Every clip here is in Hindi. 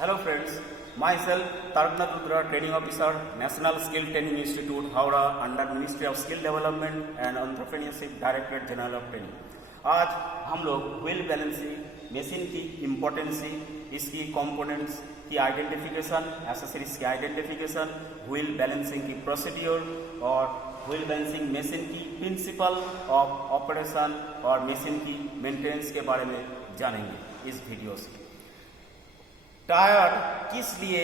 Hello friends, myself Tarknath Rudra, Training Officer, National Skill Training Institute, Howrah, under Ministry of Skill Development and Entrepreneurship, Directorate General of Training. आज हम लोग व्हील बैलेंसिंग मशीन की इम्पोर्टेंसी, इसकी कंपोनेंट्स की आइडेंटिफिकेशन, एक्सेसरीज की आइडेंटिफिकेशन, व्हील बैलेंसिंग की प्रोसीड्योर और व्हील बैलेंसिंग मशीन की प्रिंसिपल ऑफ ऑपरेशन और मशीन की मेंटेनेंस के बारे में जानेंगे इस वीडियो से। टायर किस लिए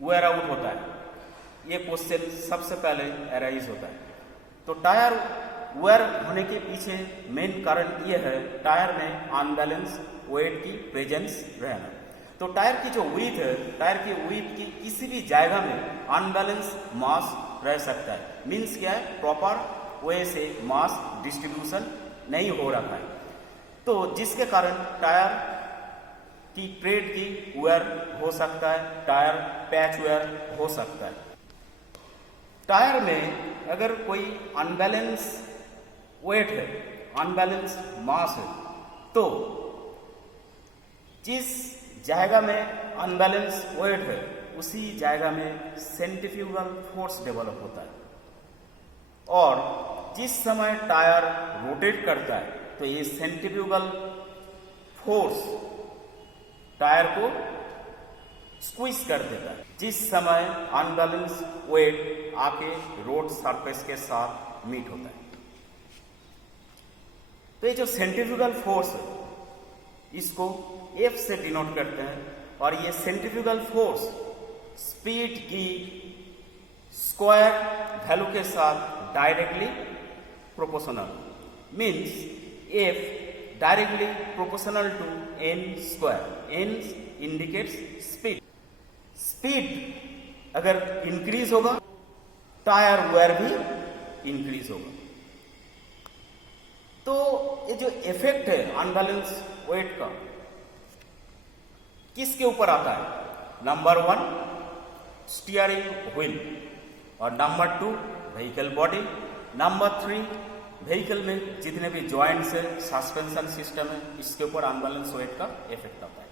वेयर आउट होता है, ये क्वेश्चन सबसे पहले अराइज होता है। तो टायर वेयर होने के पीछे मेन कारण ये है, टायर में अनबैलेंस वेट की प्रेजेंस रहना। तो टायर की जो विड्थ है, टायर की विड्थ की किसी भी जगह में अनबैलेंस मास रह सकता है। मीन्स क्या है, प्रॉपर वे से मास डिस्ट्रीब्यूशन नहीं हो रहा है, तो जिसके कारण टायर की ट्रेड की वेयर हो सकता है, टायर पैच वेयर हो सकता है। टायर में अगर कोई अनबैलेंस वेट है, अनबैलेंस मास है, तो जिस जगह में अनबैलेंस वेट है उसी जगह में सेंट्रीफ्यूगल फोर्स डेवलप होता है, और जिस समय टायर रोटेट करता है तो ये सेंट्रीफ्यूगल फोर्स टायर को स्क्वीज कर देता है, जिस समय अनबैलेंस वेट आके रोड सरफेस के साथ मीट होता है। तो ये जो सेंट्रीफ्यूगल फोर्स है, इसको F से डिनोट करते हैं, और ये सेंट्रीफ्यूगल फोर्स स्पीड की स्क्वायर वैल्यू के साथ directly proportional, means F directly proportional to n square. n indicates speed. Speed अगर इंक्रीज होगा, टायर वेयर भी इंक्रीज होगा। तो ये जो इफेक्ट है अनबैलेंस वेट का, किसके ऊपर आता है? नंबर 1 स्टीयरिंग व्हील, और number 2 vehicle body, number 3 vehicle में जितने भी जॉइंट्स है, सस्पेंशन सिस्टम है, इसके ऊपर अनबैलेंस वेट का इफेक्ट आता है।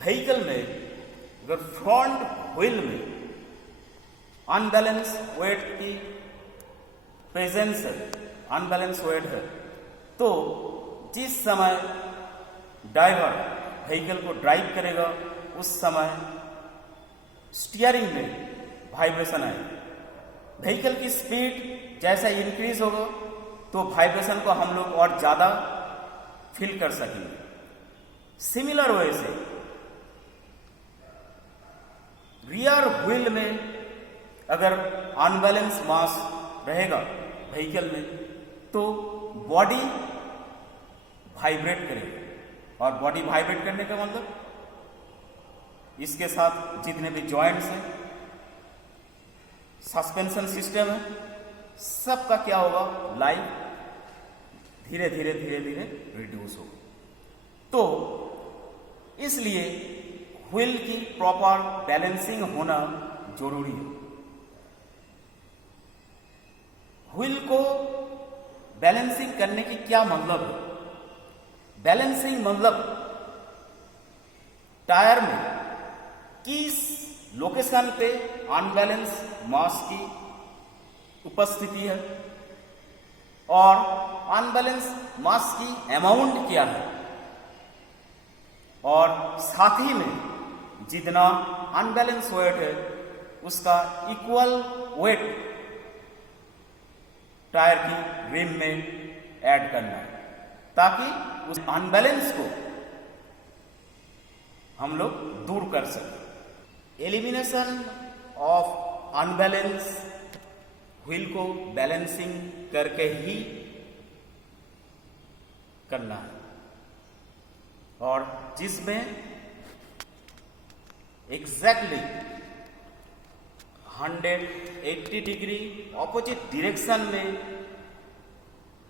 व्हीकल में अगर फ्रंट व्हील में अनबैलेंस वेट की प्रेजेंस है, अनबैलेंस वेट है, तो जिस समय ड्राइवर व्हीकल को ड्राइव करेगा उस समय स्टीयरिंग में वाइब्रेशन आएगा। व्हीकल की स्पीड जैसा इंक्रीज होगा तो वाइब्रेशन को हम लोग और ज्यादा फील कर सकेंगे। सिमिलर वे से रियर व्हील में अगर अनबैलेंस मास रहेगा व्हीकल में, तो बॉडी वाइब्रेट करेगी, और बॉडी वाइब्रेट करने का मतलब इसके साथ जितने भी जॉइंट्स हैं, सस्पेंशन सिस्टम है, सबका क्या होगा, लाइफ धीरे धीरे धीरे धीरे रिड्यूस होगा। तो इसलिए व्हील की प्रॉपर बैलेंसिंग होना जरूरी है। व्हील को बैलेंसिंग करने की क्या मतलब है? बैलेंसिंग मतलब टायर में किस लोकेशन पे अनबैलेंस मास की उपस्थिति है, और अनबैलेंस मास की अमाउंट क्या है, और साथ ही में जितना अनबैलेंस वेट है उसका इक्वल वेट टायर की रिम में ऐड करना है, ताकि उस अनबैलेंस को हम लोग दूर कर सकें। एलिमिनेशन ऑफ अनबैलेंस व्हील को बैलेंसिंग करके ही करना है, और जिसमें एग्जैक्टली 180 डिग्री ऑपोजिट डायरेक्शन में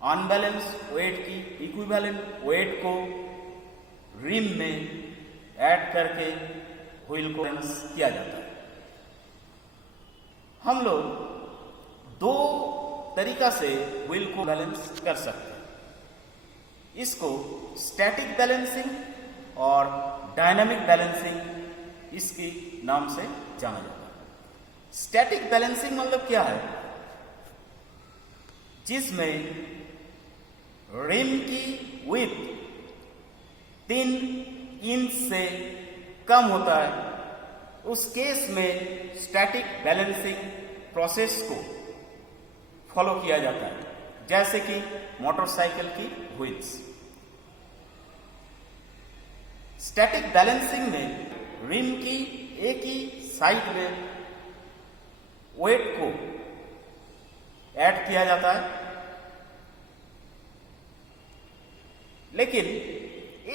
अनबैलेंस वेट की इक्विवेलेंट वेट को रिम में ऐड करके व्हील को बैलेंस किया जाता है। हम लोग दो तरीका से व्हील को बैलेंस कर सकते हैं। इसको स्टैटिक बैलेंसिंग और डायनामिक बैलेंसिंग इसकी नाम से जाना जाता है। स्टैटिक बैलेंसिंग मतलब क्या है? जिसमें रिम की विड्थ 3 इंच से कम होता है, उस केस में स्टैटिक बैलेंसिंग प्रोसेस को फॉलो किया जाता है, जैसे कि मोटरसाइकिल की व्हील्स। स्टैटिक बैलेंसिंग में रिम की एक ही साइड में वेट को ऐड किया जाता है, लेकिन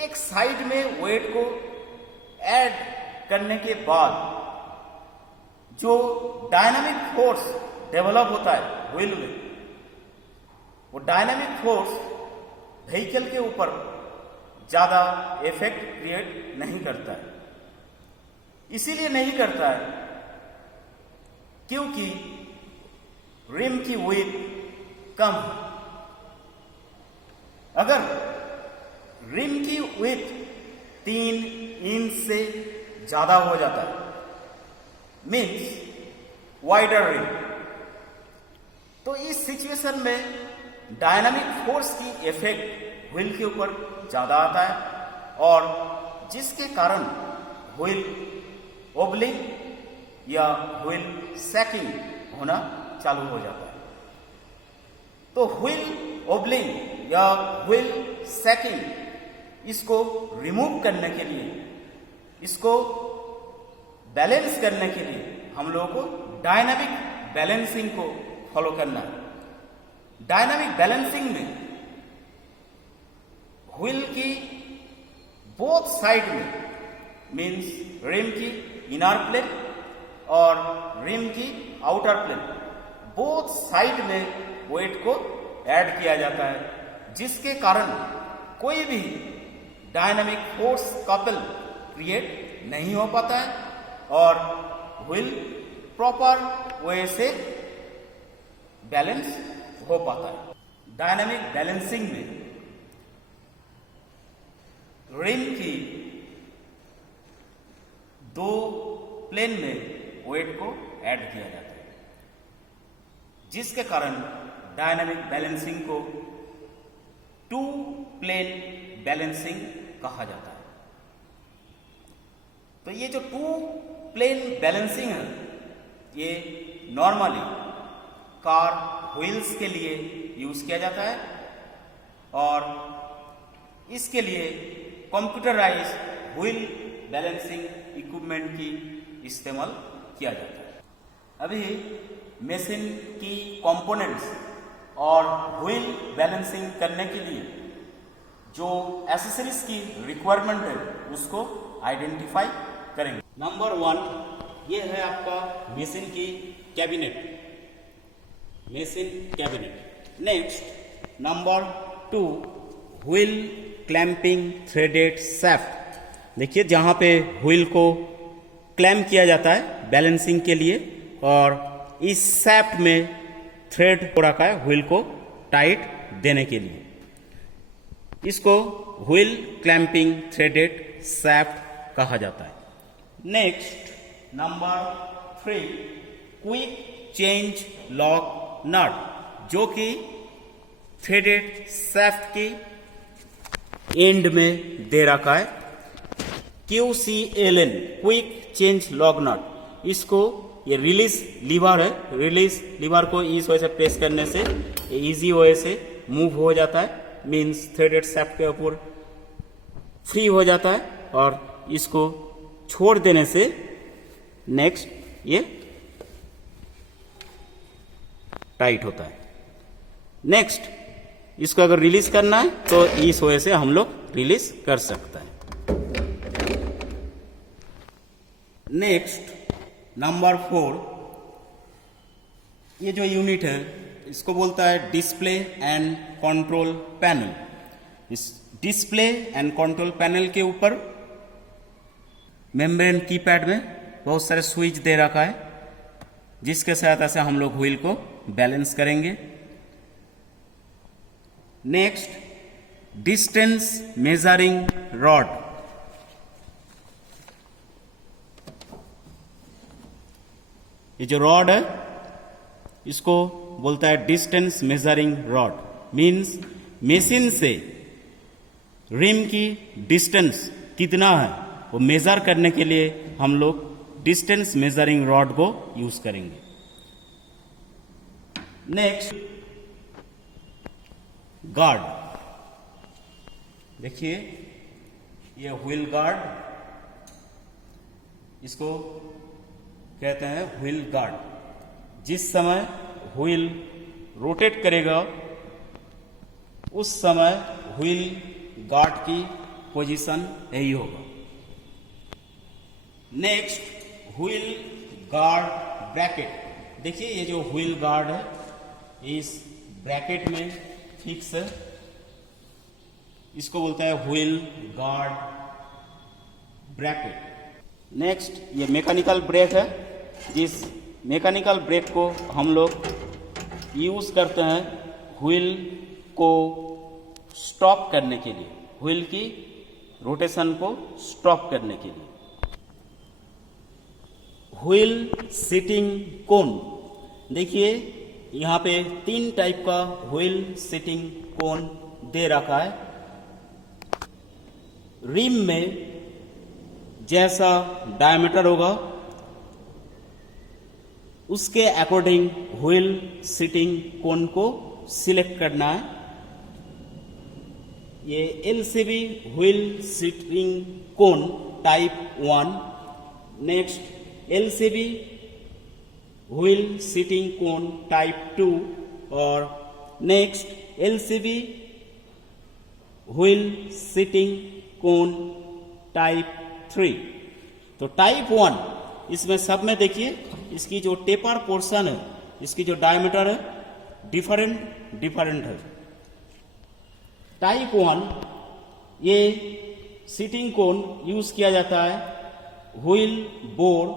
एक साइड में वेट को ऐड करने के बाद जो डायनामिक फोर्स डेवलप होता है व्हील में, वो डायनामिक फोर्स व्हीकल के ऊपर ज्यादा इफेक्ट क्रिएट नहीं करता है। इसीलिए नहीं करता है क्योंकि रिम की विड्थ कम है। अगर रिम की विड्थ 3 इंच से ज्यादा हो जाता है, मीन्स वाइडर रिम, तो इस सिचुएशन में डायनामिक फोर्स की इफेक्ट व्हील के ऊपर ज्यादा आता है और जिसके कारण व्हील ओबलिंग या व्हील सैकिंग होना चालू हो जाता है। तो व्हील ओबलिंग या व्हील सैकिंग इसको रिमूव करने के लिए, इसको बैलेंस करने के लिए हम लोगों को डायनामिक बैलेंसिंग को फॉलो करना है। डायनामिक बैलेंसिंग में व्हील की बोथ साइड में, मीन्स रिम की इनर प्लेन और रिम की आउटर प्लेन, बोथ साइड में वेट को ऐड किया जाता है, जिसके कारण कोई भी डायनामिक फोर्स कपल क्रिएट नहीं हो पाता है और व्हील प्रॉपर वे से बैलेंस हो पाता है। डायनामिक बैलेंसिंग में रिम की 2 प्लेन में वेट को ऐड किया जाता है, जिसके कारण डायनामिक बैलेंसिंग को 2 प्लेन बैलेंसिंग कहा जाता है। तो ये जो 2 प्लेन बैलेंसिंग है, ये नॉर्मली कार व्हील्स के लिए यूज किया जाता है और इसके लिए कंप्यूटराइज व्हील बैलेंसिंग इक्विपमेंट की इस्तेमाल किया जाता है। अभी मशीन की कंपोनेंट्स और व्हील बैलेंसिंग करने के लिए जो एसेसरीज की रिक्वायरमेंट है उसको आइडेंटिफाई करेंगे। नंबर 1 ये है आपका मशीन की cabinet, machine cabinet. Next number 2 wheel clamping threaded shaft. देखिए जहाँ पे व्हील को क्लैम्प किया जाता है बैलेंसिंग के लिए और इस शाफ्ट में थ्रेड हो रखा है व्हील को टाइट देने के लिए, इसको व्हील क्लैंपिंग थ्रेडेड शाफ्ट कहा जाता है। Next number 3 quick change lock nut, जो कि थ्रेडेड शाफ्ट की एंड में दे रखा है, QCLN quick change lock nut. इसको ये रिलीज लीवर है, रिलीज लीवर को इस वजह से प्रेस करने से इजी वे से मूव हो जाता है, मीन्स थ्रेडेड शाफ्ट के ऊपर फ्री हो जाता है और इसको छोड़ देने से नेक्स्ट ये टाइट होता है। नेक्स्ट इसको अगर रिलीज करना है तो इस वजह से हम लोग रिलीज कर सकते हैं। नेक्स्ट नंबर 4 ये जो यूनिट है इसको बोलता है डिस्प्ले एंड कंट्रोल पैनल। इस डिस्प्ले एंड कंट्रोल पैनल के ऊपर मेम्ब्रेन कीपैड में बहुत सारे स्विच दे रखा है, जिसके सहायता से हम लोग व्हील को बैलेंस करेंगे। नेक्स्ट डिस्टेंस मेजरिंग रॉड, ये जो रॉड है इसको बोलता है distance measuring rod. Means machine से रिम की डिस्टेंस कितना है वो मेजर करने के लिए हम लोग डिस्टेंस मेजरिंग रॉड को यूज करेंगे। Next, guard. देखिए ये व्हील गार्ड, इसको कहते हैं व्हील गार्ड। जिस समय व्हील रोटेट करेगा उस समय व्हील गार्ड की पोजीशन यही होगा। Next, wheel guard bracket. देखिए ये जो व्हील गार्ड है इस ब्रैकेट में फिक्स है, इसको बोलता है व्हील गार्ड ब्रैकेट। नेक्स्ट, ये मैकेनिकल ब्रेक है। जिस मैकेनिकल ब्रेक को हम लोग यूज करते हैं व्हील को स्टॉप करने के लिए, व्हील की रोटेशन को स्टॉप करने के लिए। व्हील सीटिंग कोन। देखिए यहाँ पे 3 टाइप का व्हील सीटिंग कोन दे रखा है। रिम में जैसा डायमीटर होगा उसके अकॉर्डिंग व्हील सीटिंग कोन को सिलेक्ट करना है। ये LCB wheel seating cone type 1। Next, LCB wheel seating cone type 2 और next LCB wheel seating cone type 3। तो टाइप 1 इसमें सब में देखिए इसकी जो टेपर पोर्शन है, इसकी जो डायमीटर है डिफरेंट है। टाइप 1 ये सीटिंग कोन यूज किया जाता है व्हील बोर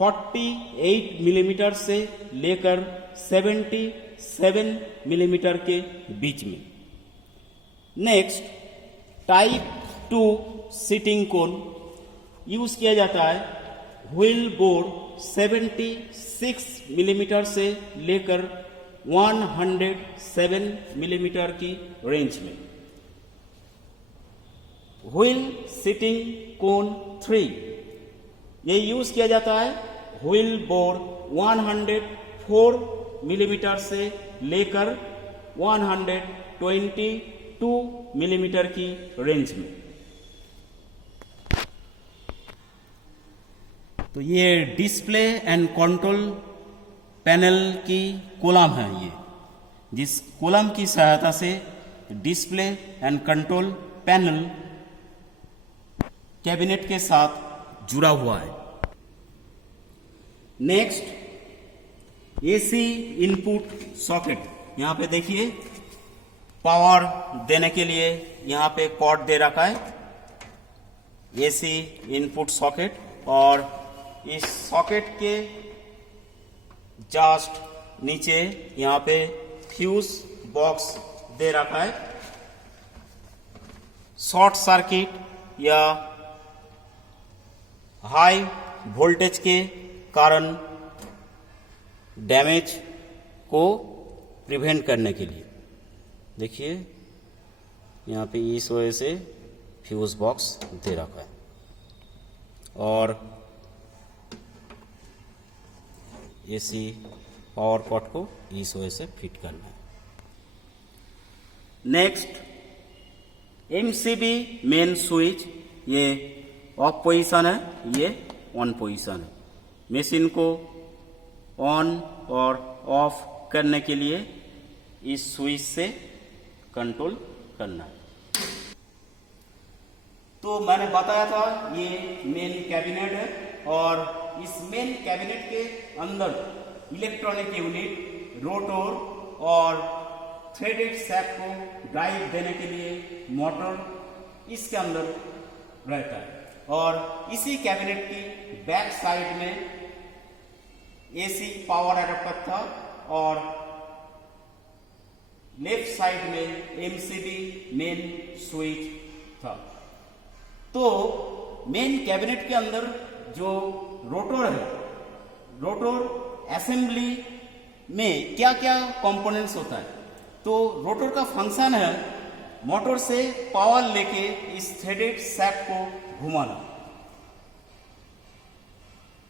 48 मिलीमीटर से लेकर 77 मिलीमीटर के बीच में। नेक्स्ट, टाइप 2 सीटिंग कोन यूज किया जाता है व्हील बोर 76 मिलीमीटर से लेकर 107 मिलीमीटर की रेंज में। व्हील सीटिंग कोन 3 ये यूज किया जाता है व्हील बोर 104 मिलीमीटर से लेकर 122 मिलीमीटर की रेंज में। तो ये डिस्प्ले एंड कंट्रोल पैनल की कॉलम है ये, जिस कॉलम की सहायता से display and control panel cabinet के साथ जुड़ा हुआ है। Next, AC input socket. यहाँ पे देखिए पावर देने के लिए यहाँ पे कॉर्ड दे रखा है, एसी इनपुट सॉकेट। और इस सॉकेट के जस्ट नीचे यहाँ पे फ्यूज बॉक्स दे रखा है। शॉर्ट सर्किट या हाई वोल्टेज के कारण डैमेज को प्रिवेंट करने के लिए देखिए यहाँ पे इस वजह से फ्यूज बॉक्स दे रखा है। और एसी पावर कॉर्ड को इस वजह से फिट करना है। नेक्स्ट, एमसीबी मेन स्विच, ये ऑफ पोजीशन है, ये ऑन पोजीशन है। मशीन को ऑन और ऑफ करने के लिए इस स्विच से कंट्रोल करना है। तो मैंने बताया था ये मेन कैबिनेट है और इस मेन कैबिनेट के अंदर इलेक्ट्रॉनिक यूनिट, रोटर और थ्रेडेड शैफ्ट को ड्राइव देने के लिए मोटर इसके अंदर रहता है। और इसी कैबिनेट की बैक साइड में एसी पावर एडाप्टर था और लेफ्ट साइड में एमसीबी मेन स्विच था। तो मेन कैबिनेट के अंदर जो रोटर है, रोटर असेंबली में क्या क्या कंपोनेंट्स होता है। तो रोटर का फंक्शन है मोटर से पावर लेके इस थ्रेडेड शैफ्ट को घुमाना।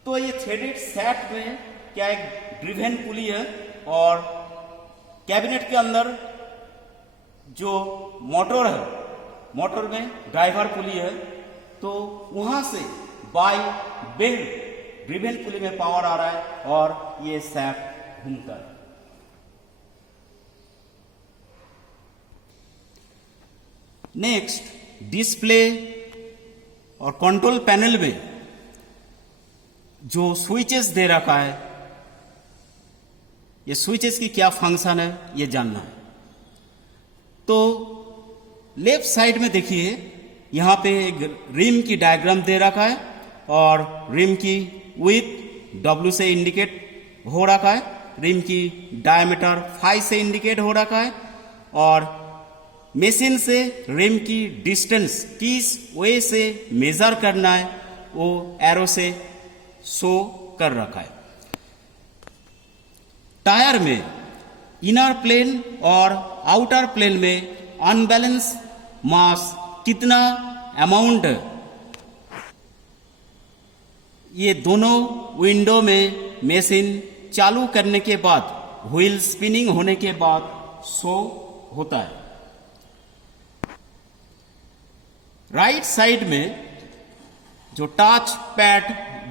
तो ये थ्रेडेड शैफ्ट में क्या एक ड्रिवेन पुली है और कैबिनेट के अंदर जो मोटर है, मोटर में ड्राइवर पुली है, तो वहां से बाय बेल्ट ड्रिवेन पुली में पावर आ रहा है और ये शैफ्ट घूमता है। नेक्स्ट, डिस्प्ले और कंट्रोल पैनल में जो स्विचेस दे रखा है, ये स्विचेस की क्या फंक्शन है ये जानना है। तो लेफ्ट साइड में देखिए यहां पे एक रिम की डायग्राम दे रखा है और रिम की विड्थ W से इंडिकेट हो रखा है, रिम की डायमीटर 5 से इंडिकेट हो रखा है और मशीन से रिम की डिस्टेंस किस वे से मेजर करना है वो एरो से शो कर रखा है। टायर में इनर प्लेन और आउटर प्लेन में अनबैलेंस मास कितना अमाउंट है, ये दोनों विंडो में मशीन चालू करने के बाद, व्हील स्पिनिंग होने के बाद शो होता है। राइट साइड में जो टच पैड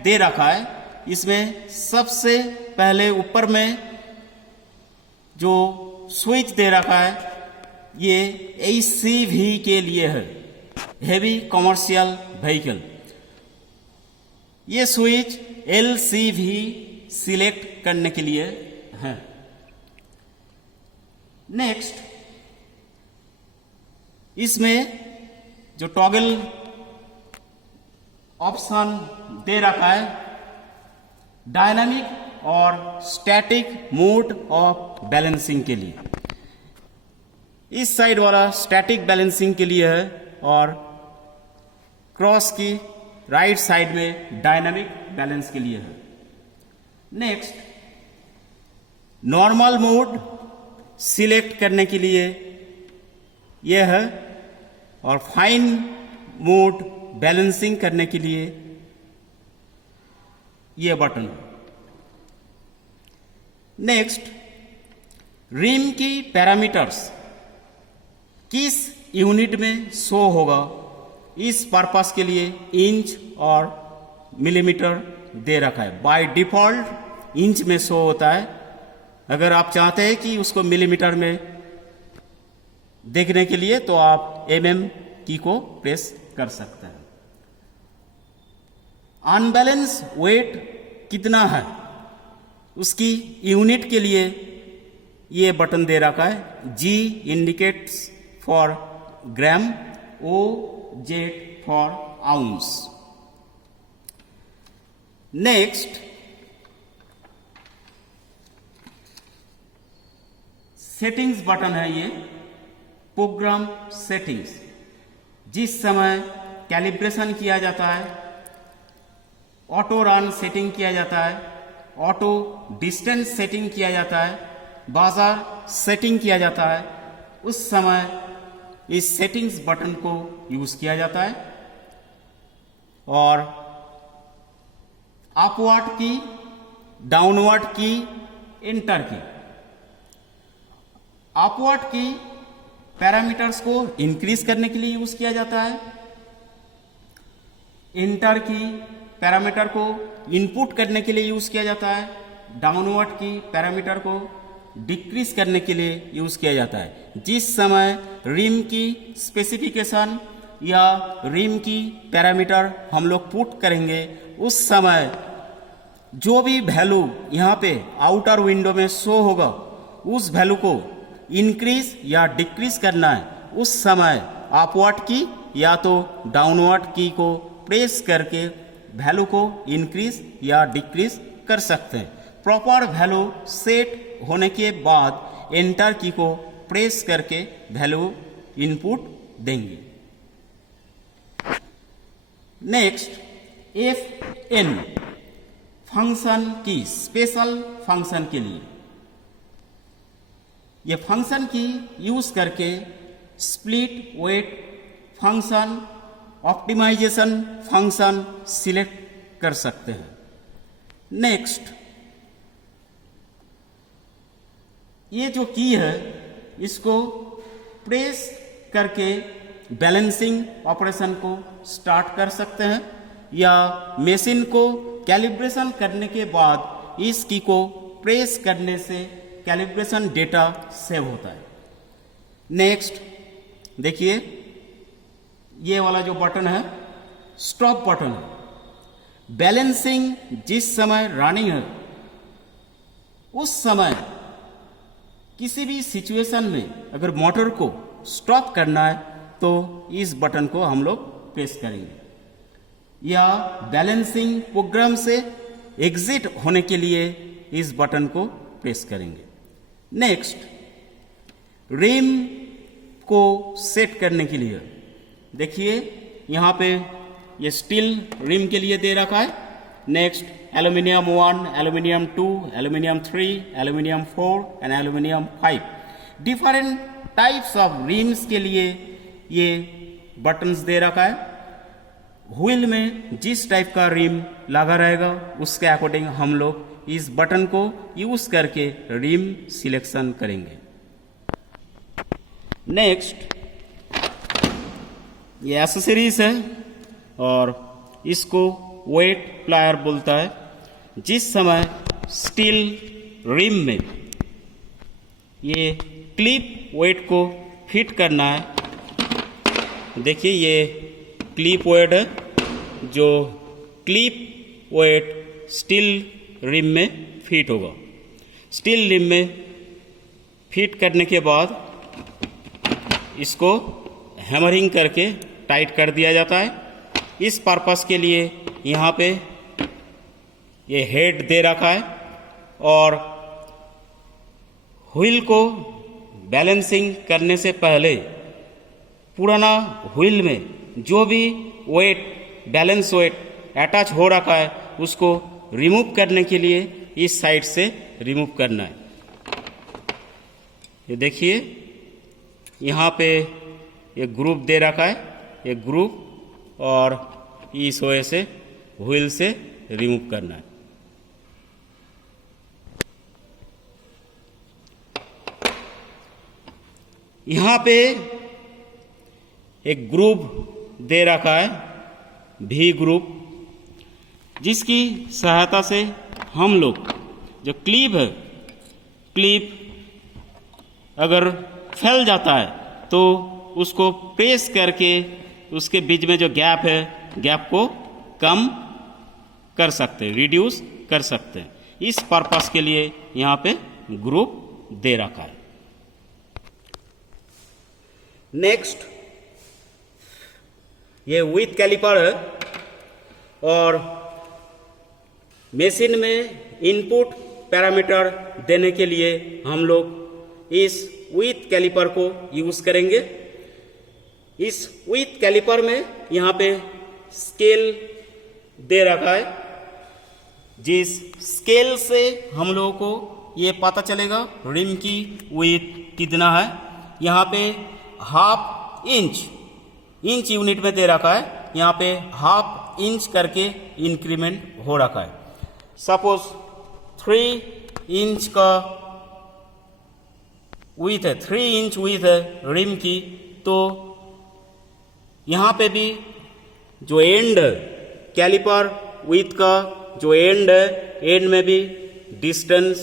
दे रखा है, इसमें सबसे पहले ऊपर में जो स्विच दे रखा है ये HCV के लिए है, हेवी कमर्शियल व्हीकल। ये स्विच LCV सिलेक्ट करने के लिए है। नेक्स्ट, इसमें जो टॉगल ऑप्शन दे रखा है, डायनामिक और स्टैटिक मोड ऑफ बैलेंसिंग के लिए। इस साइड वाला स्टैटिक बैलेंसिंग के लिए है और क्रॉस की राइट साइड में डायनामिक बैलेंस के लिए है। नेक्स्ट, नॉर्मल मोड सिलेक्ट करने के लिए यह है और फाइन मोड बैलेंसिंग करने के लिए यह बटन। नेक्स्ट, रिम की पैरामीटर्स किस यूनिट में शो होगा, इस पर्पस के लिए इंच और मिलीमीटर दे रखा है। बाय डिफॉल्ट इंच में शो होता है, अगर आप चाहते हैं कि उसको मिलीमीटर में देखने के लिए तो आप mm की को प्रेस कर सकते हैं। अनबैलेंस वेट कितना है उसकी यूनिट के लिए ये बटन दे रखा है। G indicates for gram, OZ for ounce. Next, settings button है ये, प्रोग्राम सेटिंग्स। जिस समय कैलिब्रेशन किया जाता है, ऑटो रन सेटिंग किया जाता है, ऑटो डिस्टेंस सेटिंग किया जाता है, बाजार सेटिंग किया जाता है, उस समय इस सेटिंग्स बटन को यूज किया जाता है। और अपवर्ड की, डाउनवर्ड की, एंटर की। अपवर्ड की पैरामीटर्स को इंक्रीज करने के लिए यूज किया जाता है। एंटर की पैरामीटर को इनपुट करने के लिए यूज किया जाता है। डाउनवर्ड की पैरामीटर को डिक्रीज करने के लिए यूज किया जाता है। जिस समय रिम की स्पेसिफिकेशन या रिम की पैरामीटर हम लोग पुट करेंगे, उस समय जो भी वैल्यू यहाँ पे आउटर विंडो में शो होगा, उस वैल्यू को इंक्रीज या डिक्रीज करना है, उस समय अपवर्ड की या तो डाउनवर्ड की को प्रेस करके वैल्यू को इंक्रीज या डिक्रीज कर सकते हैं। प्रॉपर वैल्यू सेट होने के बाद एंटर की को प्रेस करके वैल्यू इनपुट देंगे। Next, FN function key, special function के लिए। ये फंक्शन की यूज करके split weight function, optimisation function select कर सकते हैं। नेक्स्ट, ये जो की है इसको प्रेस करके बैलेंसिंग ऑपरेशन को स्टार्ट कर सकते हैं, या मशीन को कैलिब्रेशन करने के बाद इस की को प्रेस करने से कैलिब्रेशन डेटा सेव होता है। नेक्स्ट देखिए, ये वाला जो बटन है स्टॉप बटन है। बैलेंसिंग जिस समय रनिंग है उस समय किसी भी सिचुएशन में अगर मोटर को स्टॉप करना है तो इस बटन को हम लोग प्रेस करेंगे, या बैलेंसिंग प्रोग्राम से एग्जिट होने के लिए इस बटन को प्रेस करेंगे। नेक्स्ट, रिम को सेट करने के लिए देखिए यहाँ पे ये स्टील रिम के लिए दे रखा है। Next, aluminium 1, aluminium 2, aluminium 3, aluminium 4 and aluminium 5। Different types of RIMS के लिए ये बटन्स दे रखा है। व्हील में जिस टाइप का रिम लगा रहेगा उसके अकॉर्डिंग हम लोग इस बटन को यूज करके रिम सिलेक्शन करेंगे। नेक्स्ट, ये एसेसरीज है और इसको वेट प्लायर बोलता है। जिस समय स्टील रिम में ये क्लिप वेट को फिट करना है, देखिए ये क्लिप वेट है, जो क्लिप वेट स्टील रिम में फिट होगा। स्टील रिम में फिट करने के बाद इसको हैमरिंग करके टाइट कर दिया जाता है। इस पर्पस के लिए यहाँ पे ये हेड दे रखा है और व्हील को बैलेंसिंग करने से पहले पुराना व्हील में जो भी वेट, बैलेंस वेट अटैच हो रखा है उसको रिमूव करने के लिए इस साइड से रिमूव करना है। ये देखिए यहाँ पे ये ग्रुप दे रखा है, ये ग्रुप, और इस वजह से व्हील से रिमूव करना है। यहाँ पे एक ग्रुप दे रखा है, भी ग्रुप, जिसकी सहायता से हम लोग जो क्लिप है, क्लिप अगर फैल जाता है तो उसको प्रेस करके उसके बीच में जो गैप है, गैप को कम कर सकते हैं, रिड्यूस कर सकते हैं। इस पर्पस के लिए यहाँ पे ग्रुप दे रखा है। नेक्स्ट, ये विथ कैलिपर है और मशीन में इनपुट पैरामीटर देने के लिए हम लोग इस विथ कैलिपर को यूज करेंगे। इस विथ कैलिपर में यहाँ पे स्केल दे रखा है, जिस स्केल से हम लोगों को ये पता चलेगा रिम की विथ कितना है। यहाँ पे हाफ इंच यूनिट में दे रखा है, यहाँ पे हाफ इंच करके इंक्रीमेंट हो रखा है। सपोज 3 इंच का विथ है, 3 इंच विथ है रिम की, तो यहाँ पे भी जो एंड है कैलिपर विथ का जो एंड है, एंड में भी डिस्टेंस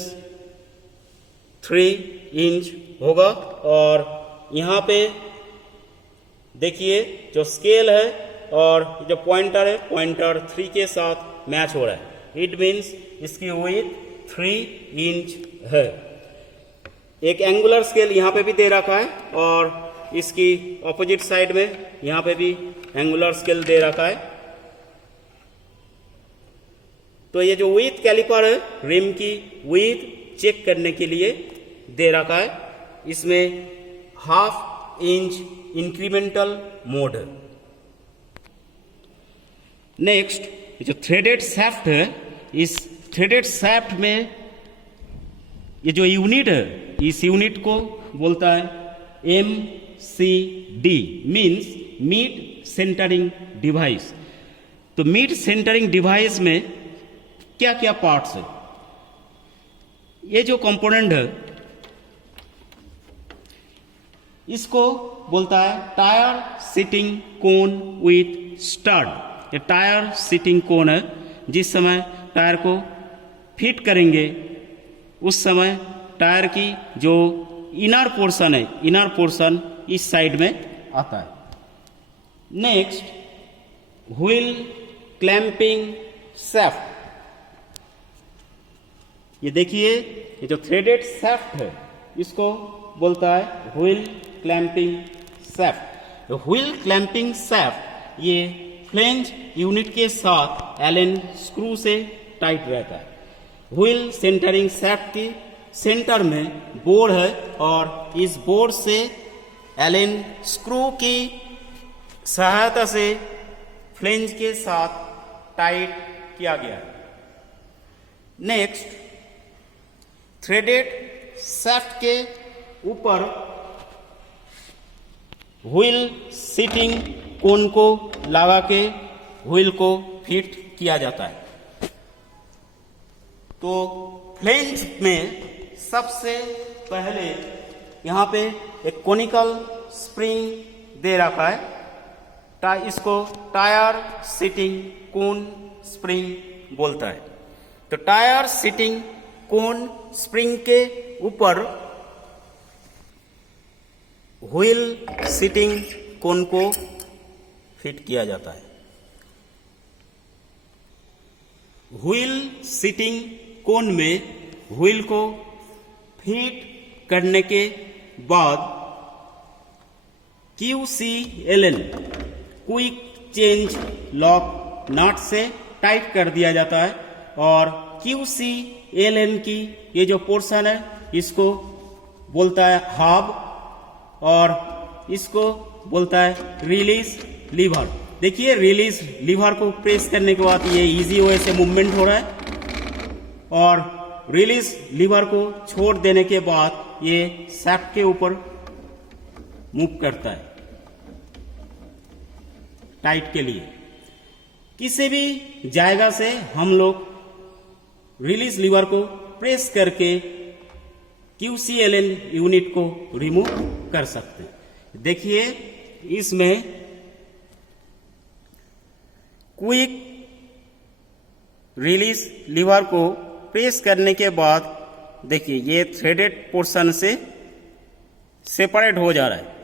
3 इंच होगा। और यहाँ पे देखिए जो स्केल है और जो पॉइंटर है, पॉइंटर 3 के साथ मैच हो रहा है। इट मीन्स इसकी विथ 3 इंच है। एक एंगुलर स्केल यहाँ पे भी दे रखा है और इसकी ऑपोजिट साइड में यहाँ पे भी एंगुलर स्केल दे रखा है। तो ये जो विथ कैलिपर है रिम की विथ चेक करने के लिए दे रखा है। इसमें हाफ इंच इंक्रीमेंटल मोड है। नेक्स्ट, जो थ्रेडेड शाफ्ट है, इस थ्रेडेड शाफ्ट में ये जो यूनिट है, इस यूनिट को बोलता है MCD, means mid centring device. तो मिड सेंटरिंग डिवाइस में क्या क्या पार्ट्स है? ये जो कंपोनेंट है इसको बोलता है tyre seating cone with stud. ये टायर सीटिंग कोन है, जिस समय टायर को फिट करेंगे उस समय टायर की जो इनर पोर्शन है, इनर पोर्शन इस साइड में आता है। Next, wheel clamping shaft. ये देखिए, ये जो थ्रेडेड शाफ्ट है इसको बोलता है wheel clamping shaft. Wheel clamping shaft ये फ्लेंज यूनिट के साथ एलन स्क्रू से टाइट रहता है। व्हील सेंटरिंग शाफ्ट के सेंटर में बोर्ड है और इस बोर्ड से एलन स्क्रू की सहायता से फ्लेंज के साथ टाइट किया गया है। नेक्स्ट, थ्रेडेड शाफ्ट के ऊपर व्हील सीटिंग कोन को लगा के व्हील को फिट किया जाता है। तो फ्लेंज में सबसे पहले यहाँ पे एक कोनिकल स्प्रिंग दे रखा है, इसको टायर सीटिंग कोन स्प्रिंग बोलता है। तो टायर सीटिंग कोन स्प्रिंग के ऊपर व्हील सीटिंग कोन को फिट किया जाता है। व्हील सीटिंग कोन में व्हील को फिट करने के बाद QCLN quick change lock nut से टाइट कर दिया जाता है और QCLN की ये जो पोर्शन है इसको बोलता है हब और इसको बोलता है रिलीज लीवर। देखिए, रिलीज लीवर को प्रेस करने के बाद ये इजी वे से मूवमेंट हो रहा है और रिलीज लीवर को छोड़ देने के बाद ये शाफ्ट के ऊपर मूव करता है टाइट के लिए। किसी भी जगह से हम लोग रिलीज लीवर को प्रेस करके QCLN यूनिट को रिमूव कर सकते हैं। देखिए, इसमें क्विक रिलीज लीवर को प्रेस करने के बाद देखिए ये थ्रेडेड पोर्शन से सेपरेट हो जा रहा है।